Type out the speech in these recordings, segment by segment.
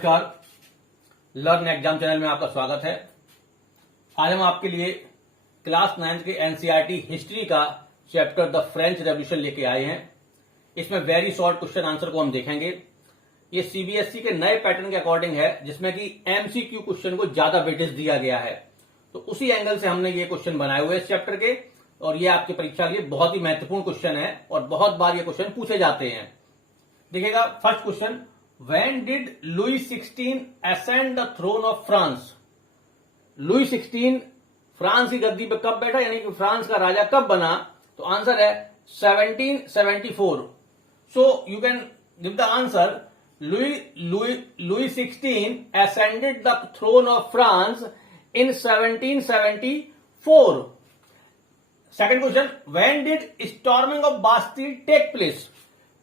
नमस्कार, learn exam channel में आपका स्वागत है। आज हम आपके लिए क्लास 9th के एनसीईआरटी हिस्ट्री का चैप्टर द फ्रेंच रेवोल्यूशन लेके आए हैं। इसमें वेरी शॉर्ट क्वेश्चन आंसर को हम देखेंगे। ये सीबीएसई के नए पैटर्न के अकॉर्डिंग है, जिसमें कि एमसीक्यू क्वेश्चन को ज्यादा वेटेज दिया गया है। तो उसी एंगल से हमने ये क्वेश्चन बनाए हुए इस चैप्टर के, और ये आपकी परीक्षा के लिए बहुत ही महत्वपूर्ण क्वेश्चन है और बहुत बार ये क्वेश्चन पूछे जाते हैं। देखिएगा, first question, When did Louis XVI ascend the throne of France? Louis 16 France की गद्दी पे कब बैठा, यानी कि फ्रांस का राजा कब बना? तो आंसर है 1774। सो you can give the answer, Louis 16 ascended the throne of France in 1774. Second question, when did storming of Bastille take place?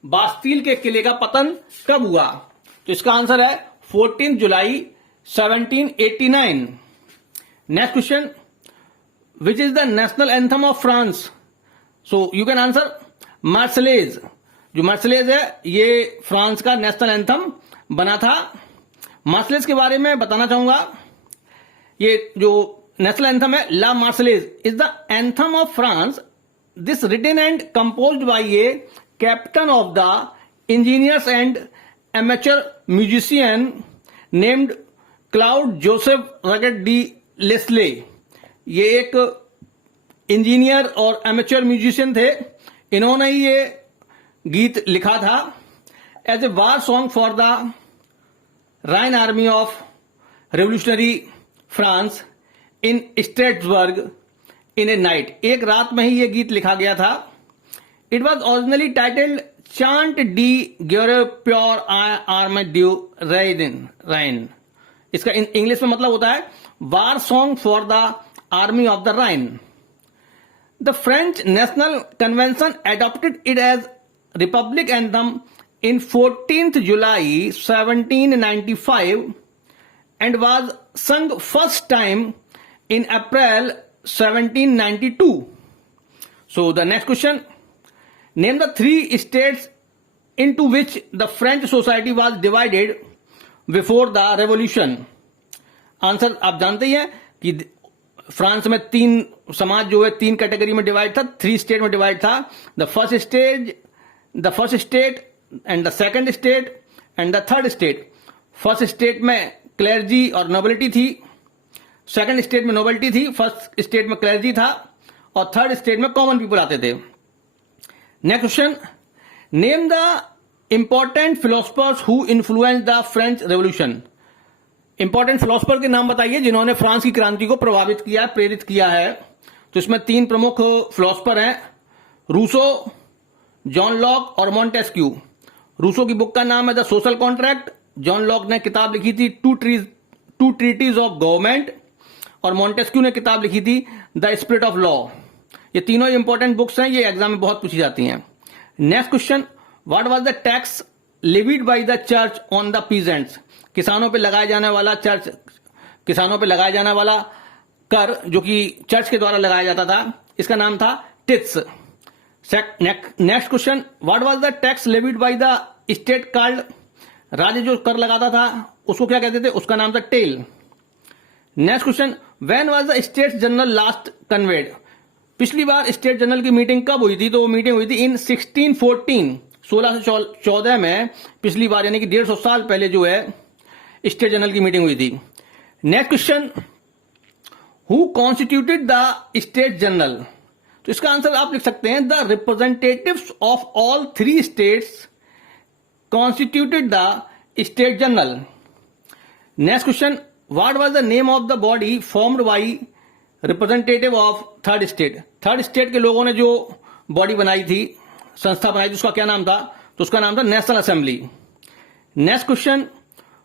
Bastille के किले का पतन कब हुआ? तो इसका आंसर है 14 जुलाई 1789। Next question, which is the national anthem of France? So you can answer Marseillaise. जो मार्सलेज है ये फ्रांस का नेशनल एंथम बना था। मार्सलेज के बारे में बताना चाहूंगा, ये जो नेशनल एंथम है La Marseillaise is the anthem of France. This written and composed by a captain of the engineers and amateur musician named Claude Joseph Rugged de Leslie। ये एक इंजीनियर और एमेच्योर म्यूजिशियन थे। इन्होंने ही ये गीत लिखा था as a war song for the Rhine army of revolutionary France in Strasbourg in a night. एक रात में ही ये गीत लिखा गया था। It was originally titled Chant de Guerre Pure Arme du Rhine। इसका इंग्लिश में मतलब होता है war song for the army of the Rhine. The French national convention adopted it as republic anthem in 14th July 1795 and was sung first time in April 1792। So the next question, name the three states into which the French society was divided before the revolution। Answer आप जानते ही हैं कि France में तीन समाज जो है तीन कैटेगरी में डिवाइड था, 3 स्टेट में डिवाइड था। The first state and the second state and the third state. First state में क्लर्जी और नोबिलिटी थी, सेकंड स्टेट में नोबिलिटी थी, फर्स्ट स्टेट में क्लर्जी था, और थर्ड स्टेट में कॉमन पीपल आते थे। Next question, name the important philosophers who influence the French revolution. Important philosopher के नाम बताइए जिन्होंने फ्रांस की क्रांति को प्रभावित किया, प्रेरित किया है। तो इसमें 3 प्रमुख फिलोसफर हैं, रूसो, जॉन लॉक और मॉन्टेस्क्यू। रूसो की बुक का नाम है the social contract. John Locke ने किताब लिखी थी टू ट्रीटीज ऑफ गवर्नमेंट, और मॉन्टेस्क्यू ने किताब लिखी थी द स्पिरिट ऑफ लॉ। ये तीनों इंपॉर्टेंट बुक्स हैं, ये एग्जाम में बहुत पूछी जाती हैं। Next question, what was the tax levied by the church on the peasants. किसानों पे लगाया जाने वाला कर जो कि चर्च के द्वारा लगाया जाता था, इसका नाम था tithes. Next question, what was the tax levied by the state called. राज्य जो कर लगाता था उसको क्या कहते थे, उसका नाम था Tell. Next question, when was the States General last convened. पिछली बार स्टेट जनरल की मीटिंग कब हुई थी? तो वो मीटिंग हुई थी इन 1614, 1614 में पिछली बार, यानी कि 150 साल पहले जो है स्टेट जनरल की मीटिंग हुई थी। Next question, who constituted the state general. तो इसका आंसर आप लिख सकते हैं, the representatives of all 3 states constituted the state general. Next question, what was the name of the body formed by representative of third state. Third state के लोगों ने जो बॉडी बनाई थी, संस्था बनाई थी, उसका क्या नाम था? तो उसका नाम था National Assembly. Next question,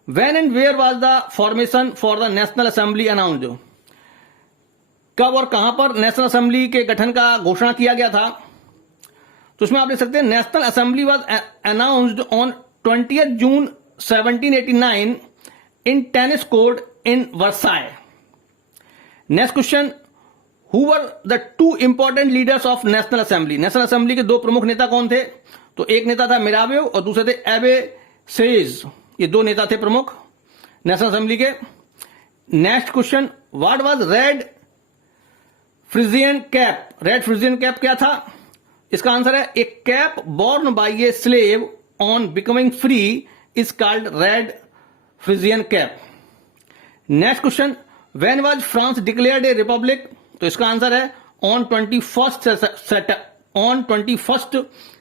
when and where was the formation for the National Assembly announced. कब और कहां पर नेशनल असेंबली के गठन का घोषणा किया गया था? तो उसमें आप लिख सकते हैं, national assembly was announced on 20 June 1789 in tennis court in Versailles. Next question, who were the 2 important leaders of national assembly. National assembly के 2 प्रमुख नेता कौन थे? तो एक नेता था मिराबेव और दूसरे थे एबे सेज। ये 2 नेता थे प्रमुख। नेशनल असेंबली के। Next question, what was red Phrygian cap? Red Phrygian cap क्या था? इसका आंसर है a cap borne by a slave on becoming free is called red Phrygian cap. Next question, when was France declared a republic? तो इसका answer है on 21st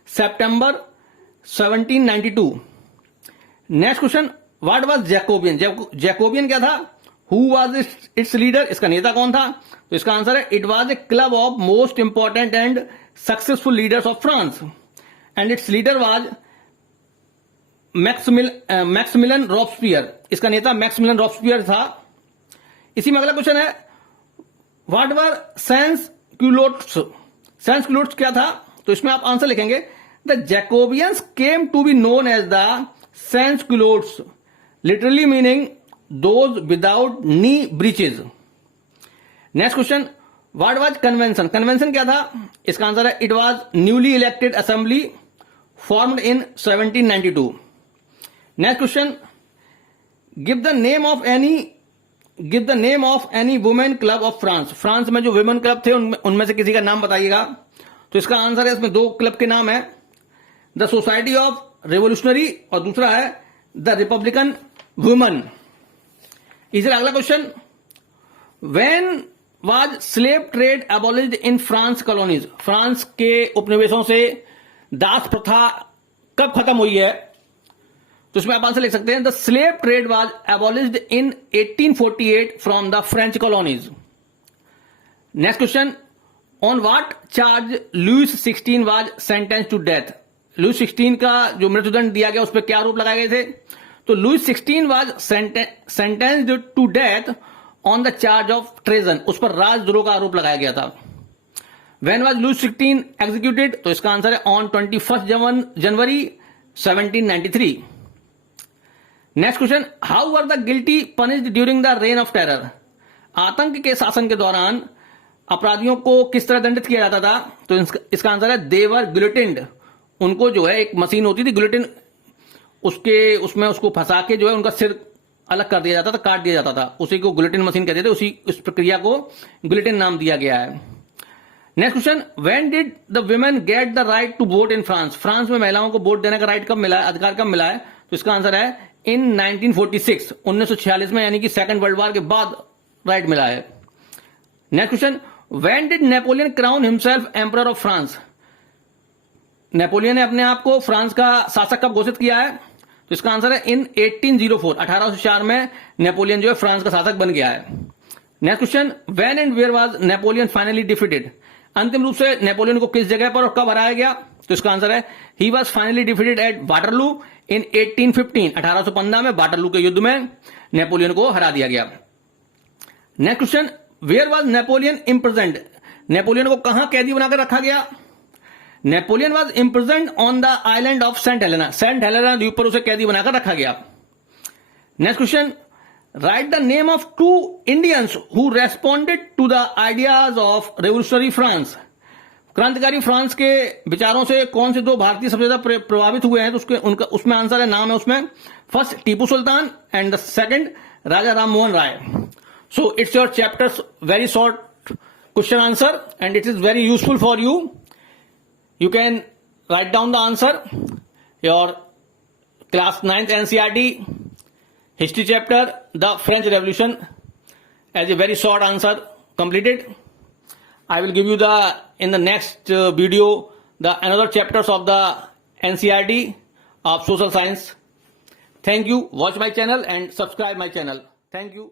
September 1792। Next question, what was Jacobin? Jacobin क्या था? Who was its leader? इसका नेता कौन था? तो इसका आंसर है it was a club of most important and successful leaders of France and its leader was Maximilien Robespierre. इसका नेता मैक्सिमिलियन रॉबस्पियर था। इसी में अगला क्वेश्चन है, what were sans culottes? Sans culottes क्या था? तो इसमें आप आंसर लिखेंगे the Jacobins came to be known as the sans culottes, literally meaning those without knee breeches. Next question, what was convention? Convention क्या था? इसका आंसर है it was newly elected assembly formed in 1792। Next question, give the name of any women club of France. France में जो women club थे उनमें से किसी का नाम बताइएगा। तो इसका आंसर है, इसमें दो क्लब के नाम है, द सोसाइटी ऑफ रेवोल्यूशनरी और दूसरा है द रिपब्लिकन वुमेन। इसी अगला question, when was slave trade abolished in France colonies? France के उपनिवेशों से दास प्रथा कब खत्म हुई है? तो इसमें आप आंसर लिख सकते हैं the slave trade was abolished in 1848 from the French colonies. Next question, on what charge Louis 16 was sentenced to death? Louis 16 का जो मृत्युदंड दिया गया उस पर क्या आरोप लगाए गए थे? तो Louis 16 was sentenced to death on the charge of treason, उस पर राजद्रोह का आरोप लगाया गया था। When was Louis 16 executed? तो इसका आंसर है on 21 January 1793। Next question, how were the guilty punished during the reign of terror? आतंक के शासन के दौरान अपराधियों को किस तरह दंडित किया जाता था? तो इसका आंसर है दे वर गिलोटिन्ड। उनको जो है एक मशीन होती थी गिलोटिन, उसमें उसको फंसा के जो है उनका सिर अलग कर दिया जाता था, काट दिया जाता था। उसी को गिलोटिन मशीन कहते थे, उस प्रक्रिया को गिलोटिन नाम दिया गया है। Next question, when did the women get the right to vote in France? France में महिलाओं को वोट देने का राइट कब मिला है, अधिकार कब मिला है? तो इसका आंसर है इन 1946, 1946 में, यानी कि सेकंड वर्ल्ड वॉर के बाद राइट मिला है। Next question, when did Napoleon crown himself emperor of France? Napoleon ने अपने आप को फ्रांस का शासक कब घोषित किया है? तो इसका आंसर है इन 1804, 1804 में नेपोलियन जो है फ्रांस का शासक बन गया है। Next question, when and where was Napoleon finally defeated? अंतिम रूप से नेपोलियन को किस जगह पर और कब हराया गया? तो इसका आंसर है he was finally defeated at Waterloo in 1815, 1815 में वाटरलू के युद्ध में नेपोलियन को हरा दिया गया। Next question, where was Napoleon imprisoned? Napoleon को कहां कैदी बनाकर रखा गया? Napoleon was imprisoned on the island of Saint Helena, Saint Helena द्वीप पर उसे कैदी बनाकर रखा गया। Next question, write the name of 2 Indians who responded to the ideas of revolutionary France. क्रांतिकारी फ्रांस के विचारों से कौन से 2 भारतीय सबसे ज्यादा प्रभावित हुए हैं? तो उसमें आंसर है, नाम है उसमें, first Tipu Sultan and the second Raja Ram Mohan Roy. So it's your chapters very short question answer and it is very useful for you. You can write down the answer. Your class 9th NCERT history chapter, the French Revolution, as a very short answer completed. I will give you in the next video the another chapters of the NCERT of social science. Thank you. Watch my channel and subscribe my channel. Thank you.